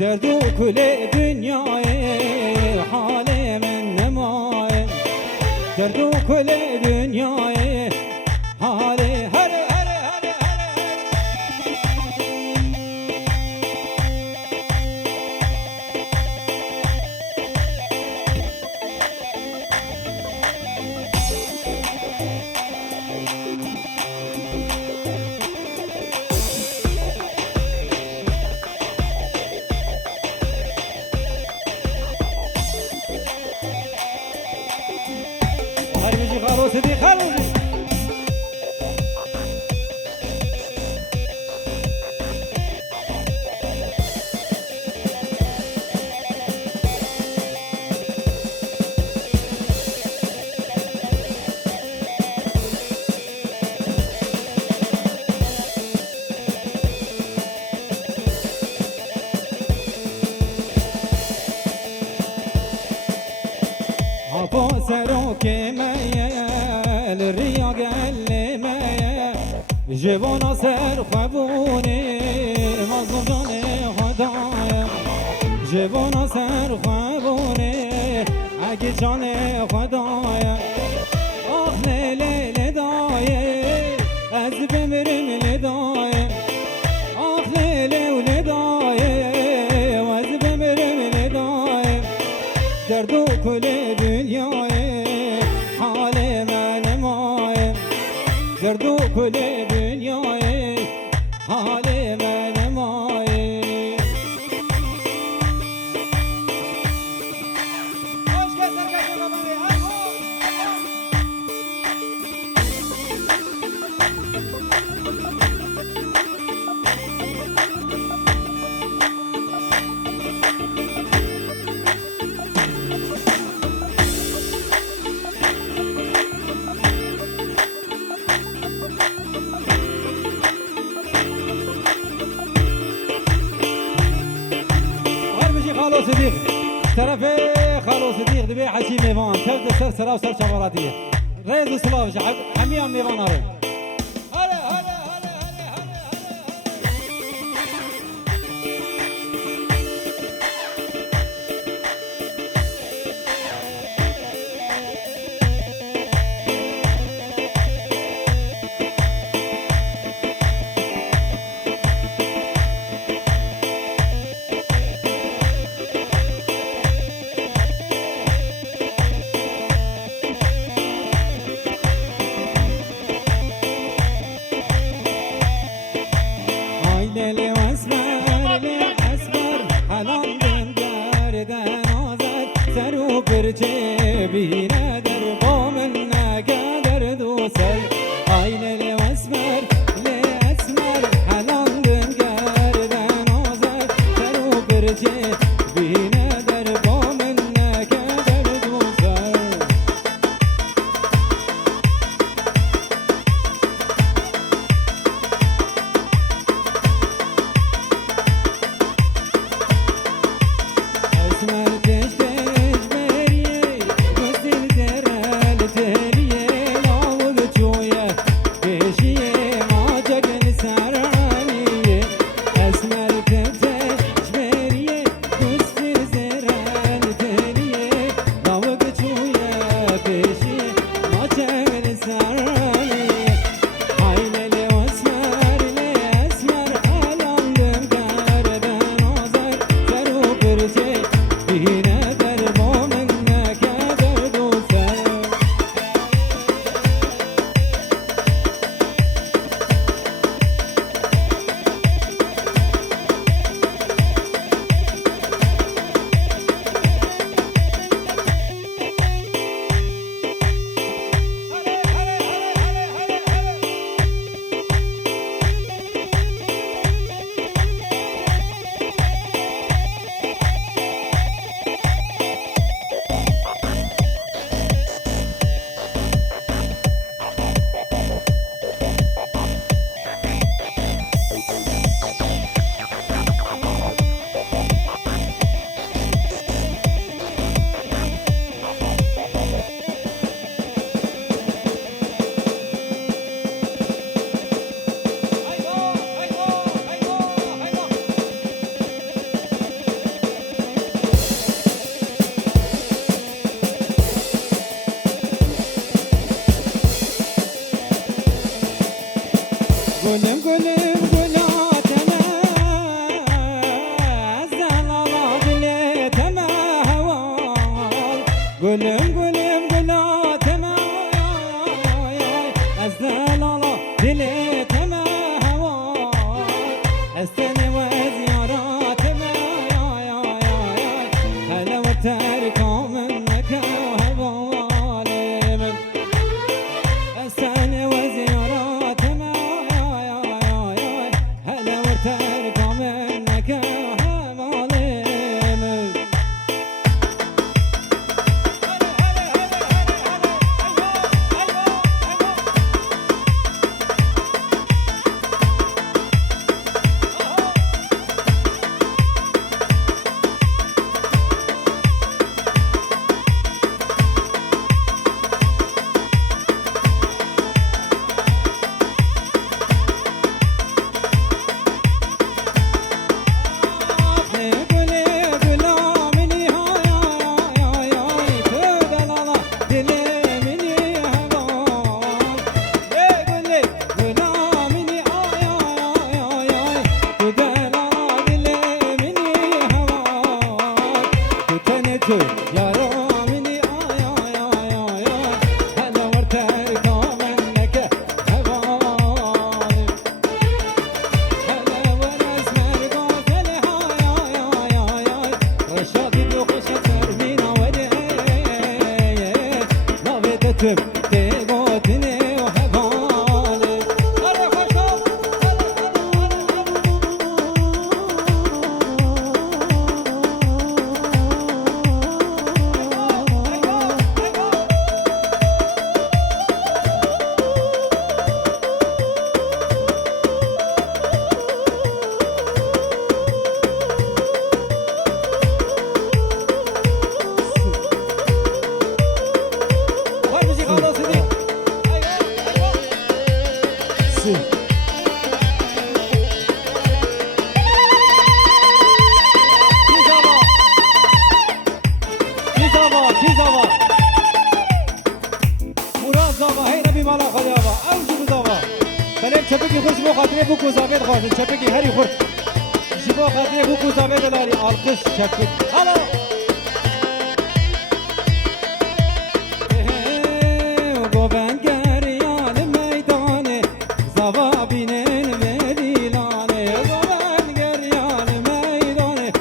درد و کل دنیای حال من نمای درد و کل دنیای حال هر هر خلاص دي خلاص عفا سروك ميال الريا قال لي ميال جوانا سر خبوني مظلوم جاني خدايا جوانا سر خبوني اگه جاني خدايا آه ليلي لدايه از بمرم لدايه آه ليلي ولدايه از بمرم لدايه درد و کل دنیای حال من مای درد و کل دنیای حال من مای خلاص ديغ طرف خلاص ديغ دبي حسي ميفان تبدا سر سرا وسر شماراتيه ريز سلاف حميام ميفان هذا ليلي واسمر لي اسمر حلال دم دردن آزد سر و پرچه بینه در با من نگدر دوسر آی لیلی واسمر لی اسمر حلال دم دردن آزد سر و پرچه بینه در با من نگدر دوسر اسمر تش تش بریه گستین گلم گلم گلاتم از دلالا دل تم هوا از تن و زیاراتم هلا و ترکام نکه هوالم از تن و زیاراتم هلا و ترکام نکه چپکی خوش بو خاطره بو کوزاوید خواهد چپکی هری خورد جبو خاطره بو کوزاوید لاری آلقش چپک حالا گوبن گریان میدانه زوا بینن ویلانه گوبن گریان میدانه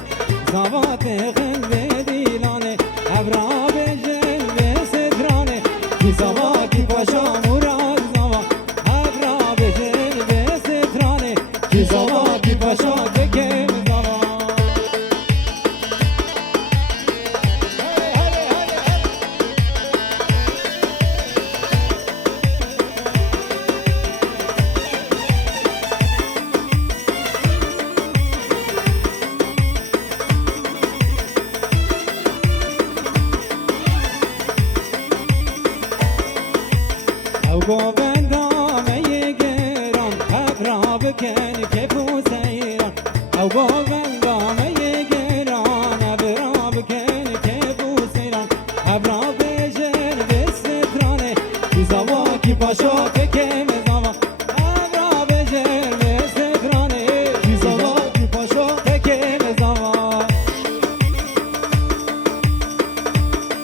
زوا تخن ویلانه ابرا بجن و سترانه کی زوا کی پاشا مراد زوا ابرا بجن و سترانه کی زوا کی پاشا بکن زوا گوبندامه گران ابرا بکن که بوسیران او گوبندامه گران ابرا بکن که بوسیران ابرا بجن به سترانه کی زوا کی پاشا بکن زوا ابرا بجن به سترانه کی زوا کی پاشا بکن زوا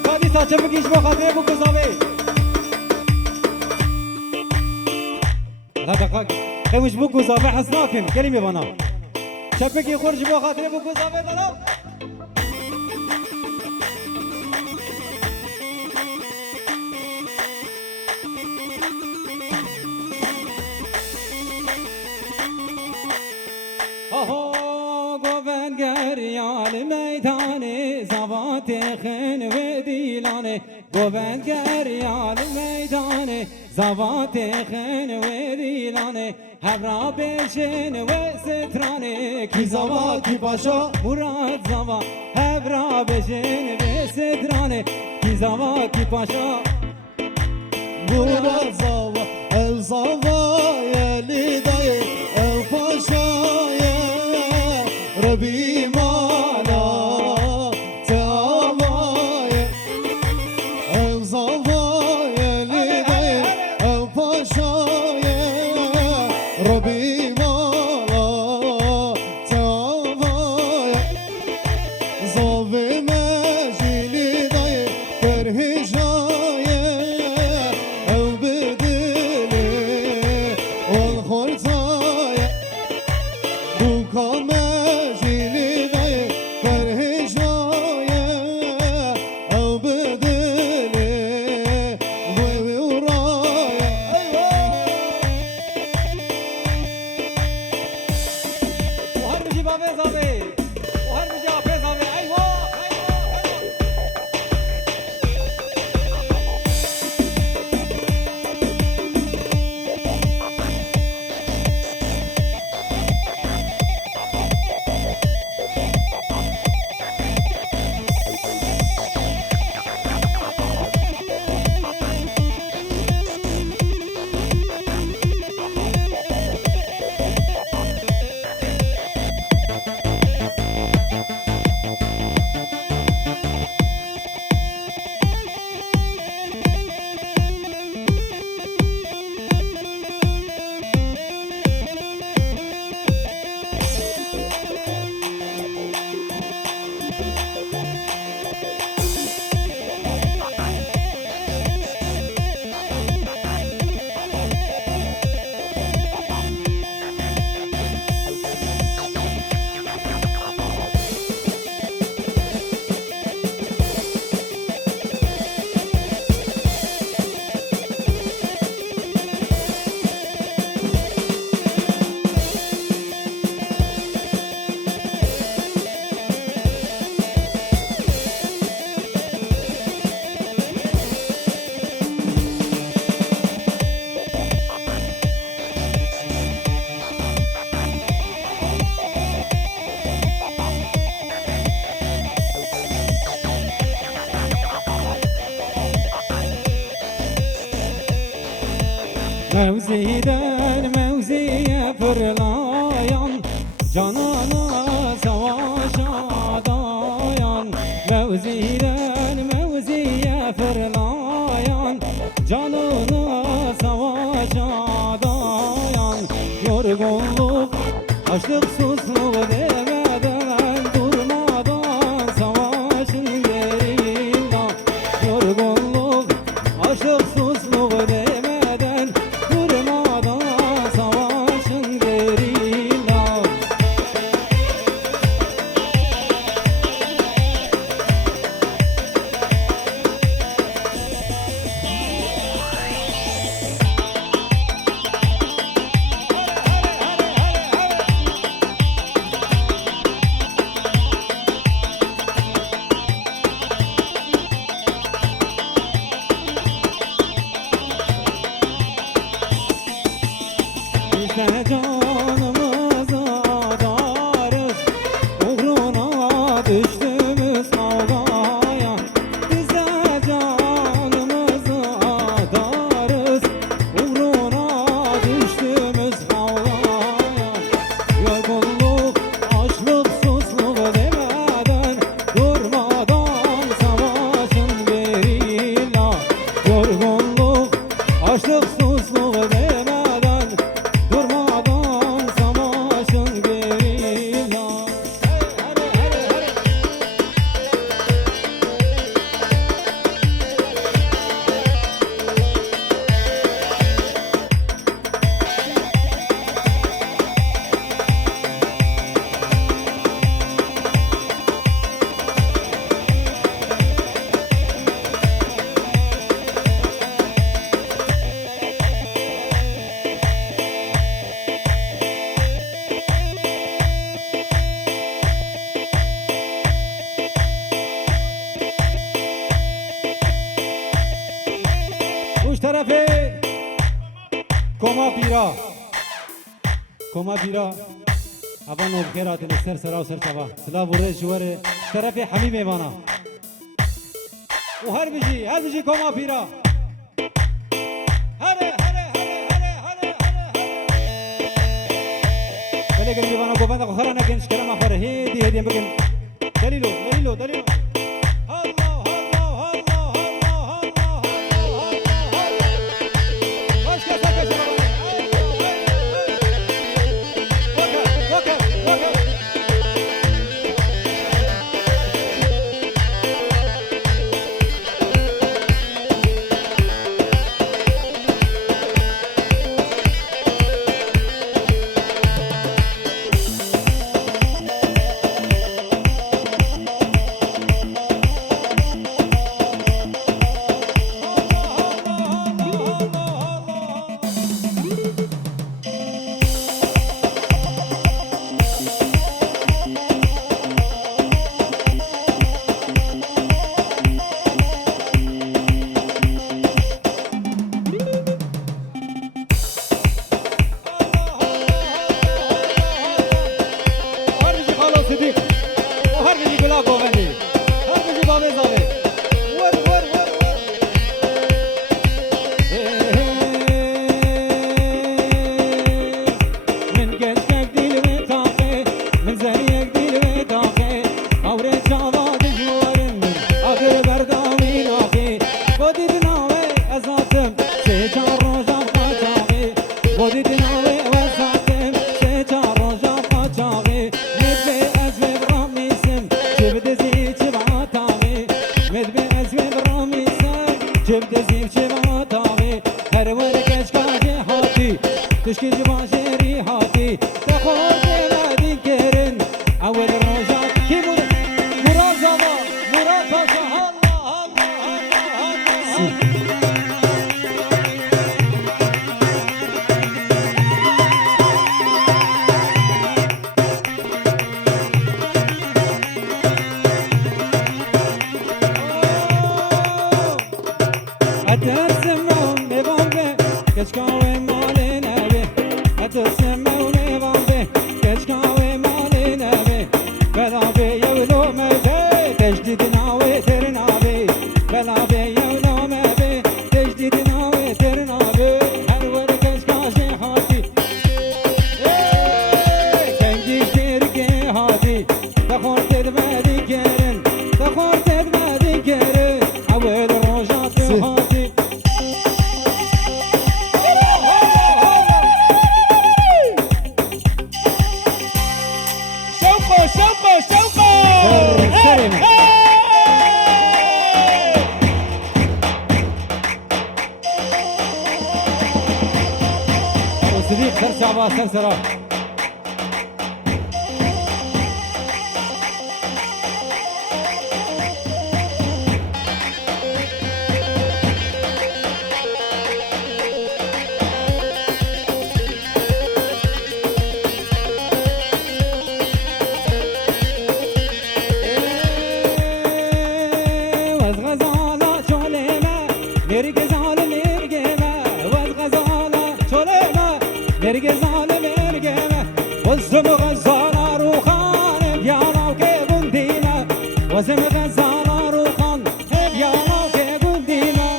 بعدی ساچه بگیش با خاطره بکزاوه دقیقا خیمش بو گذابه حسناکن کلمه بنا شبکی خورج با خاطره بو گذابه دلو آها گوبن گریال میدانه زوات خن و دیلانه گوبن گریال میدانه زوات خن و دیلانه همراه بشن و سترانه کی زوا کی باشا مراد زوا همراه بشن و سترانه کی زوا کی باشا مراد زوا el zavaya lidaye el paşaya Rabbi mala teavaye el zavaya lidaye el paşaya Rabbi mala teavaye zave mecili daye kerhi Mevziden mevziye fırlayan, canana savaşa dayan. Mevziden mevziye fırlayan, canına savaşa dayan. Yorgunluk, açlık, susluğu demeden durmadan savaşın gerilla. Yorgunluk, açlık, susluğu demeden durmadan savaşın gerilla. İşte canımızı adarız, uğruna düştüğümüz havaya. Biz de canımızı adarız, uğruna düştüğümüz havaya. Yorgunluk, açlık, susluğu demeden durmadan savaşın gerilla. Yorgunluk, açlık, susluğu demeden durmadan savaşın gerilla. Uç tarafı Koma Pira. Koma Pira. Aban obkerat ser sera ser çava. Sıla vurre jware. Tarafı Hamim Evana. O her bici Koma Pira. Hare. Böyle geldi bana govanda khara na genç kerama far hedi hedi bugün. Dalilo. Allah. Başka sakacı var. Bakın. تشكي جماجري هاتي تاخذ ما ذكرن اول رجعت كي مراد زمان مراد باشا Her مرحبا سرسرة مرگزال مرگمه وزم غزال روخان بیانا و که بندیمه وزم غزال روخان بیانا و که بندیمه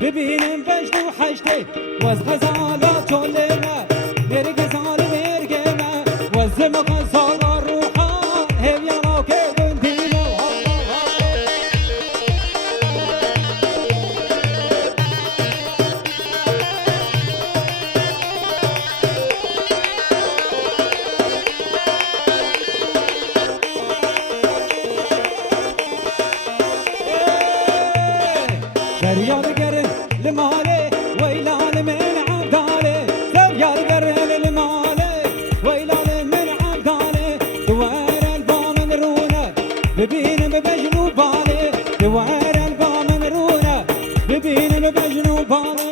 ببینم بجنو حشته وز غزالات چولمه مرگزال مرگمه وزم غزال روحان همیانا که بندیمه فریاد گرن لماله ویلال من عبداله فریاد گرن لماله ویلال من عبداله دوار البام رونه ببینم بجنو باله دوار البام رونه ببینم بجنو باله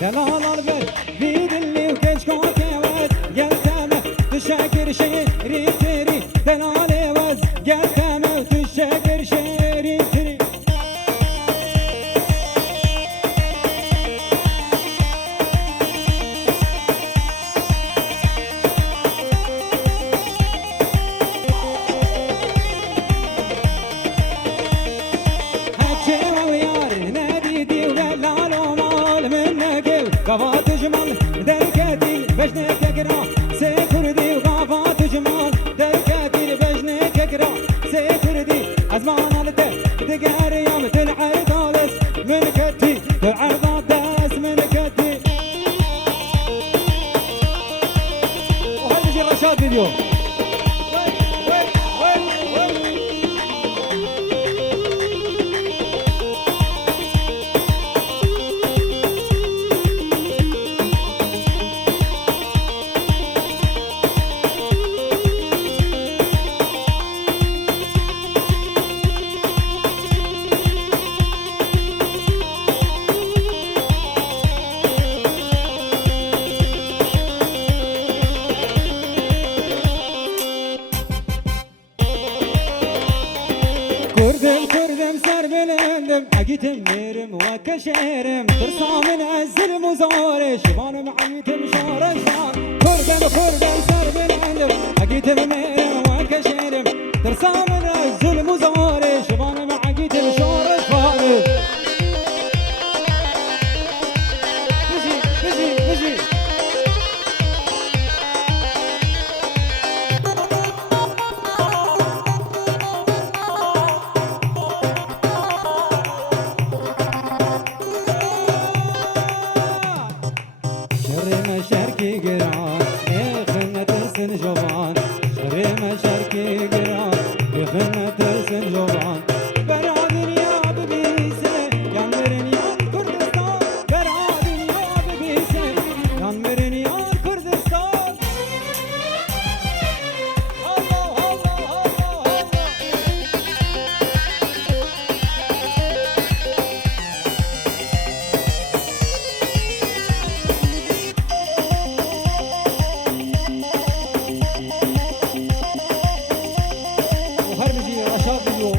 دلال البر بيدلي وكش كوكوات قلتامه تشاكر شيري تري دلال وز قلتامه تشاكر شيري تري حكي ويار ناديدي ودلال ومال منك قفات جمال دركاتي بجنة كقرا سيكردي وقفات جمال دركاتي بجنة كقرا سيكردي أزمان على دقار يوم تلعب دالس من كتي تلعب داس من كتي وهل يجي رشاد فيديو كردم سر بلندم عقيتم ميرم وكشيرم ترصى من عز المزار شبان معيتم شارش كردم سر بلندم عقيتم ميرم وكشيرم ترصى من عز المزار شبان معيتم شارش فارم بجي شركي قران يخنا ترسن جوان شريمة شركي قران يخنا ترسن جوان برادن يا ببيسة ينمرن يا كردستان برادن يا ببيسة ينمرن يا كردستان الله الله الله الله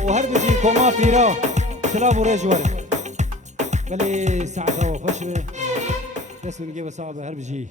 وهر بجي كوما فيرا سلام ورجور بلي ساعة خوش بس ونجيب صعبة هر بجي